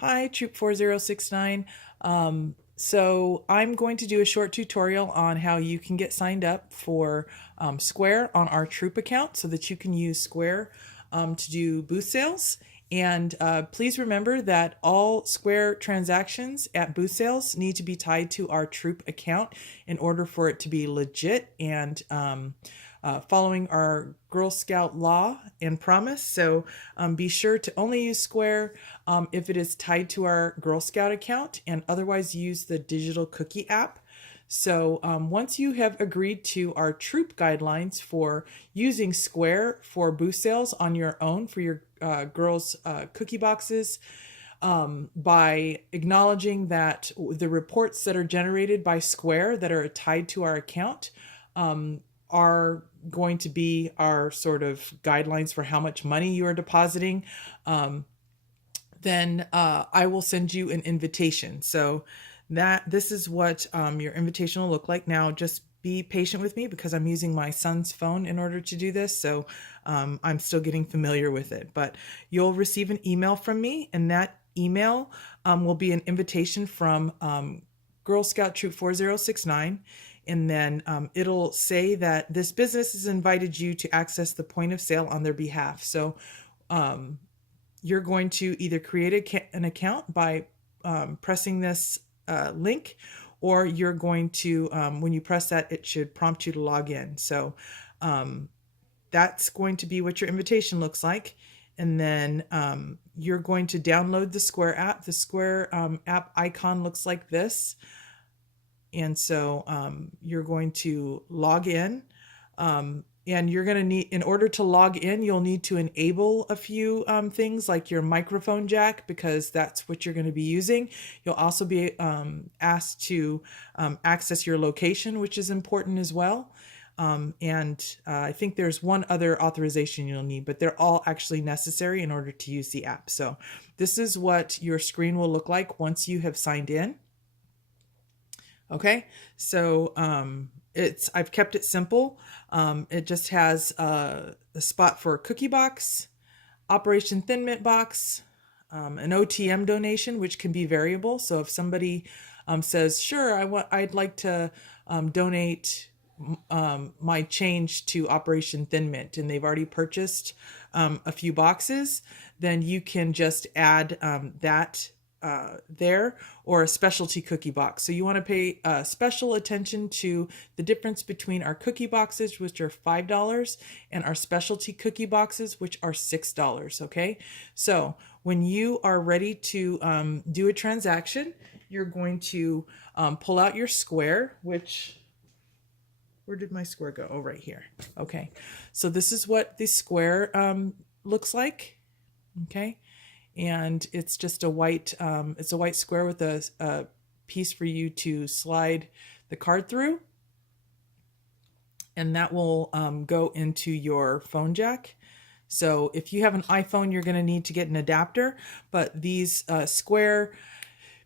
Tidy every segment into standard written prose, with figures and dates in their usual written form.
Hi, Troop4069. So I'm going to do a short tutorial on how you can get signed up for Square on our Troop account so that you can use Square to do booth sales. And please remember that all Square transactions at booth sales need to be tied to our Troop account in order for it to be legit and following our Girl Scout law and promise. So be sure to only use Square if it is tied to our Girl Scout account, and otherwise use the digital cookie app. So once you have agreed to our troop guidelines for using Square for booth sales on your own for your girls' cookie boxes, by acknowledging that the reports that are generated by Square that are tied to our account are going to be our sort of guidelines for how much money you are depositing, then I will send you an invitation. So this is what your invitation will look like. Now, just be patient with me because I'm using my son's phone in order to do this. So I'm still getting familiar with it. But you'll receive an email from me, and that email will be an invitation from Girl Scout Troop 4069. And then it'll say that this business has invited you to access the point of sale on their behalf. So you're going to either create an account by pressing this link, or you're going to, when you press that, it should prompt you to log in. So that's going to be what your invitation looks like. And then you're going to download the Square app. The Square app icon looks like this. And so you're going to log in. And you're going to need, in order to log in, you'll need to enable a few things like your microphone jack, because that's what you're going to be using. You'll also be asked to access your location, which is important as well. And I think there's one other authorization you'll need, but they're all actually necessary in order to use the app. So this is what your screen will look like once you have signed in. Okay, so I've kept it simple. It just has a spot for a cookie box, Operation Thin Mint box, an OTM donation, which can be variable. So if somebody says, "Sure, I'd like to donate my change to Operation Thin Mint," and they've already purchased a few boxes, then you can just add that there, or a specialty cookie box. So you want to pay special attention to the difference between our cookie boxes, which are $5, and our specialty cookie boxes, which are $6. Okay, so when you are ready to do a transaction, you're going to pull out your Square, which, where did my Square go? Oh, right here. Okay, so this is what the Square looks like. Okay, and it's just a white square with a piece for you to slide the card through, and that will go into your phone jack. So if you have an iPhone, you're going to need to get an adapter, but these Square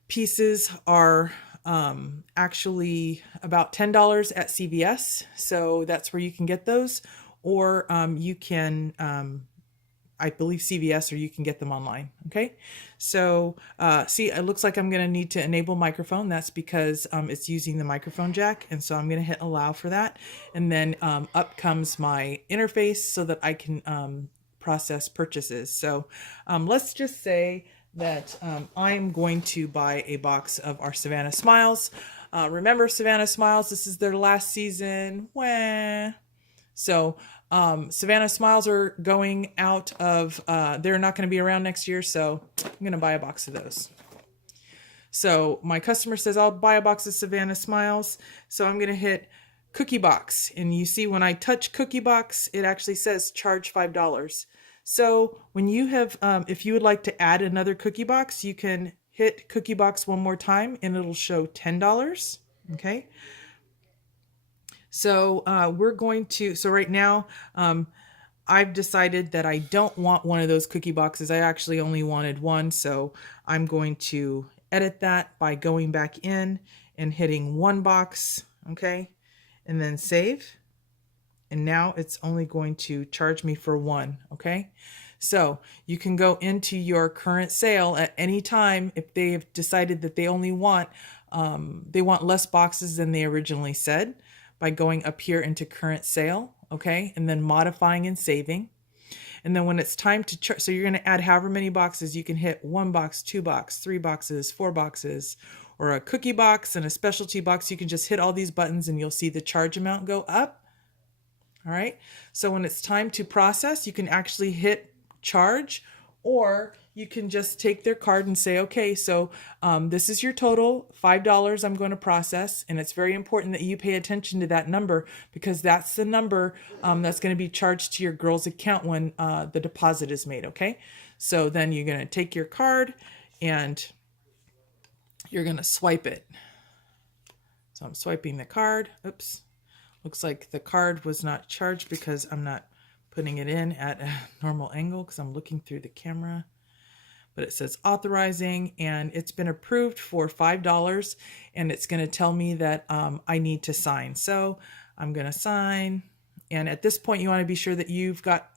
pieces are actually about $10 at CVS, so that's where you can get those, or you can I believe CVS, or you can get them online. Okay, so see, it looks like I'm going to need to enable microphone. That's because it's using the microphone jack, and so I'm going to hit allow for that, and then up comes my interface so that I can process purchases. So let's just say that I'm going to buy a box of our Savannah Smiles. Remember Savannah Smiles? This is their last season. Wah. So Savannah Smiles are going out of, they're not going to be around next year, so I'm going to buy a box of those. So my customer says, I'll buy a box of Savannah Smiles. So I'm going to hit cookie box. And you see when I touch cookie box, it actually says charge $5. So when you have, if you would like to add another cookie box, you can hit cookie box one more time and it'll show $10. Okay. So we're going to, so right now, I've decided that I don't want one of those cookie boxes. I actually only wanted one. So I'm going to edit that by going back in and hitting one box. Okay. And then save. And now it's only going to charge me for one. Okay. So you can go into your current sale at any time if they have decided that they only want less boxes than they originally said, by going up here into current sale, okay, and then modifying and saving. And then when it's time to charge, so you're going to add however many boxes. You can hit 1 box, 2 box, 3 boxes, 4 boxes, or a cookie box and a specialty box. You can just hit all these buttons and you'll see the charge amount go up. All right. So when it's time to process, you can actually hit charge, or you can just take their card and say, okay, so this is your total, $5 I'm going to process. And it's very important that you pay attention to that number, because that's the number that's going to be charged to your girl's account when the deposit is made. Okay. So then you're going to take your card and you're going to swipe it. So I'm swiping the card. Oops. Looks like the card was not charged because I'm not putting it in at a normal angle because I'm looking through the camera. But it says authorizing, and it's been approved for $5, and it's going to tell me that I need to sign. So I'm going to sign. And at this point, you want to be sure that you've got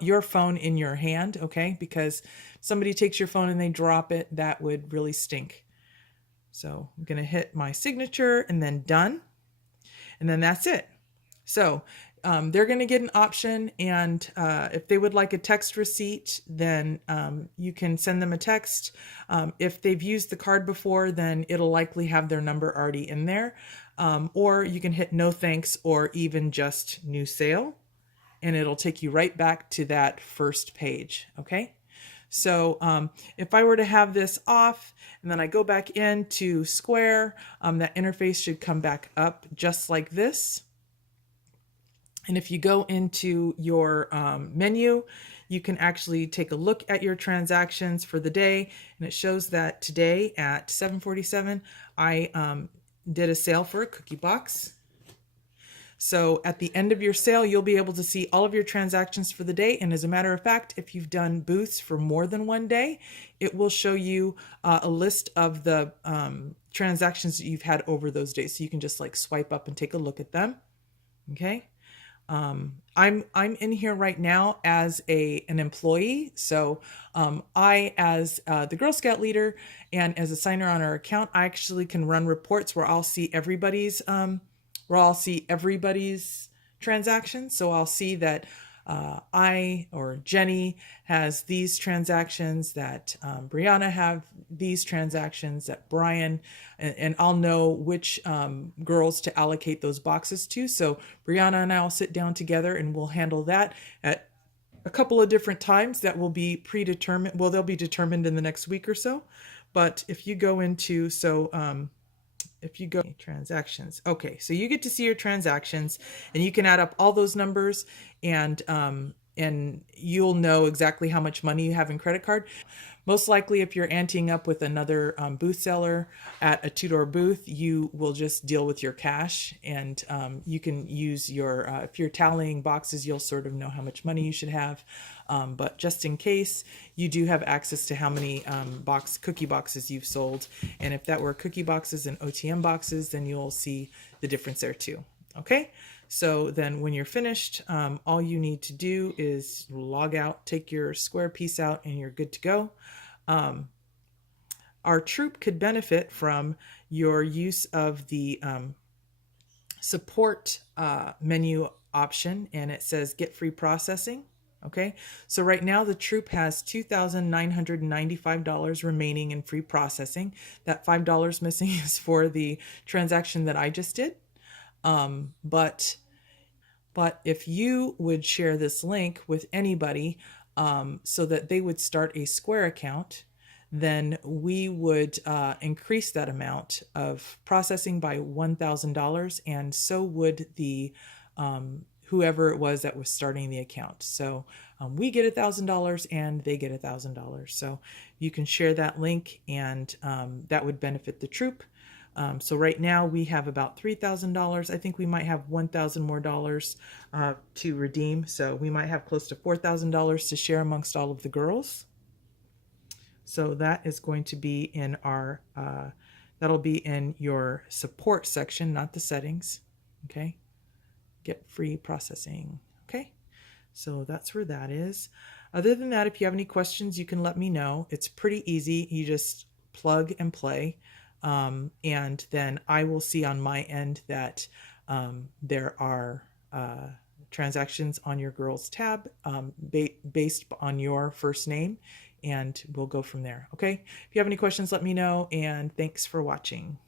your phone in your hand, okay? Because somebody takes your phone and they drop it, that would really stink. So I'm going to hit my signature and then done. And then that's it. So they're going to get an option, and if they would like a text receipt, then you can send them a text. If they've used the card before, then it'll likely have their number already in there. Or you can hit no thanks, or even just new sale, and it'll take you right back to that first page. Okay. So if I were to have this off and then I go back into Square, that interface should come back up just like this. And if you go into your menu, you can actually take a look at your transactions for the day. And it shows that today at 7:47, I did a sale for a cookie box. So at the end of your sale, you'll be able to see all of your transactions for the day. And as a matter of fact, if you've done booths for more than one day, it will show you a list of the transactions that you've had over those days. So you can just like swipe up and take a look at them. Okay. I'm in here right now as an employee. So I, as the Girl Scout leader and as a signer on our account, I actually can run reports where I'll see everybody's transactions. So I'll see that I or Jenny has these transactions, that Brianna have these transactions, that Brian, and I'll know which girls to allocate those boxes to. So Brianna and I will sit down together and we'll handle that at a couple of different times that will be predetermined. Well, they'll be determined in the next week or so. But if you go into, if you go transactions, okay, so you get to see your transactions and you can add up all those numbers, and you'll know exactly how much money you have in credit card. Most likely, if you're anteing up with another booth seller at a two-door booth, you will just deal with your cash, and you can use your, if you're tallying boxes, you'll sort of know how much money you should have. But just in case, you do have access to how many cookie boxes you've sold. And if that were cookie boxes and OTM boxes, then you'll see the difference there too. Okay. So then when you're finished, all you need to do is log out, take your Square piece out, and you're good to go. Our troop could benefit from your use of the support menu option, and it says get free processing. Okay, so right now the troop has $2,995 remaining in free processing. That $5 missing is for the transaction that I just did. But if you would share this link with anybody so that they would start a Square account, then we would increase that amount of processing by $1,000, and so would the whoever it was that was starting the account. So we get $1,000 and they get $1,000. So you can share that link, and that would benefit the troop. So right now we have about $3,000. I think we might have $1,000 more to redeem. So we might have close to $4,000 to share amongst all of the girls. So that is going to be in our, that'll be in your support section, not the settings. Okay. Get free processing. Okay. So that's where that is. Other than that, if you have any questions, you can let me know. It's pretty easy. You just plug and play. And then I will see on my end that there are transactions on your girls tab based on your first name, and we'll go from there. Okay. If you have any questions, let me know, and thanks for watching.